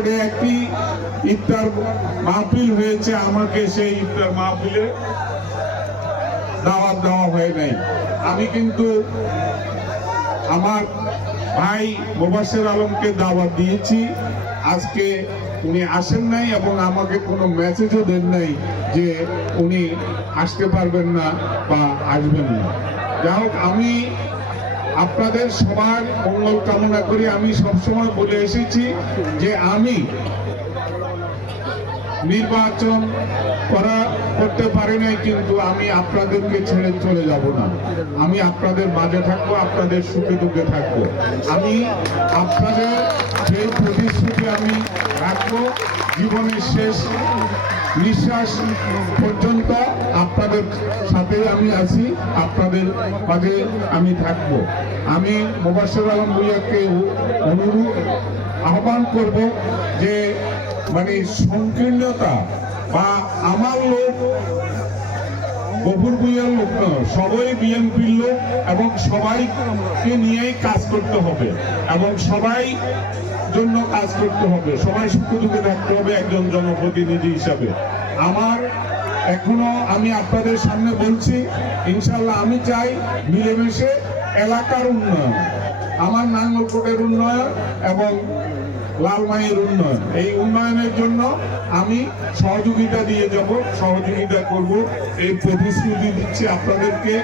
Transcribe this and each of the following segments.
রোডে একটি ইফতার মাহফিল হয়েছে, আমাকে সেই ইফতার মাহফিলে দাওয়াত দেওয়া হয় নাই। আমি কিন্তু আমার ভাই মোবাশ্বের আলমকে দাওয়াত দিয়েছি, আজকে উনি আসেন নাই এবং আমাকে কোনো মেসেজও দেন নাই যে উনি আসতে পারবেন না বা আসবেন না। যাই হোক, আমি আপনাদের সবার মঙ্গল কামনা করি। আমি সবসময় বলে এসেছি যে আমি নির্বাচন করতে পারি নাই, কিন্তু আমি আপনাদেরকে ছেড়ে চলে যাব না। আমি আপনাদের মাঝে থাকবো, আপনাদের সুখে দুঃখে থাকবো। আমি আপনাদের সেই প্রতিশ্রুতি আমি রাখবো, জীবনের শেষ নিঃশ্বাস পর্যন্ত আপনাদের সাথে আমি আছি, আপনাদের মাঝে আমি থাকবো। আমি মোবাশ্বের আলম ভূঁইয়াকে আহ্বান করব যে মানে সংকীর্ণতা বা আমার লোক গফুর ভূঁইয়ার লোক না, সবাই বিএনপির লোক এবং সবাইকে নিয়েই কাজ করতে হবে এবং সবাই জন্য কাজ করতে হবে, সবাই সুখে দুঃখে থাকতে হবে একজন জনপ্রতিনিধি হিসাবে। আমার এখনো আমি আপনাদের সামনে বলছি, ইনশাল্লাহ আমি চাই মিলেমিশে এলাকার উন্নয়ন, আমার নাঙ্গলকোটের উন্নয়ন এবং লালমাইয়ের উন্নয়ন, এই উন্নয়নের জন্য আমি সহযোগিতা দিয়ে যাব, সহযোগিতা করব, এই প্রতিশ্রুতি দিচ্ছি আপনাদেরকে।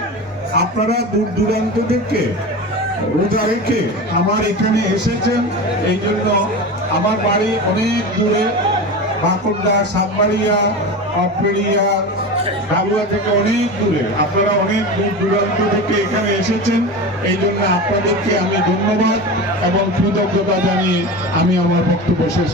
আপনারা দূর দূরান্ত থেকে রোজা রেখে আমার এখানে এসেছেন, এই জন্য আমার বাড়ি অনেক দূরে, বাঁকুড়া, সাতবাড়িয়া, অপেড়িয়া, ডালুয়া থেকে অনেক দূরে, আপনারা অনেক দূর দূরান্ত থেকে এখানে এসেছেন, এই জন্য আপনাদেরকে আমি ধন্যবাদ এবং কৃতজ্ঞতা জানিয়ে আমি আমার বক্তব্য শেষ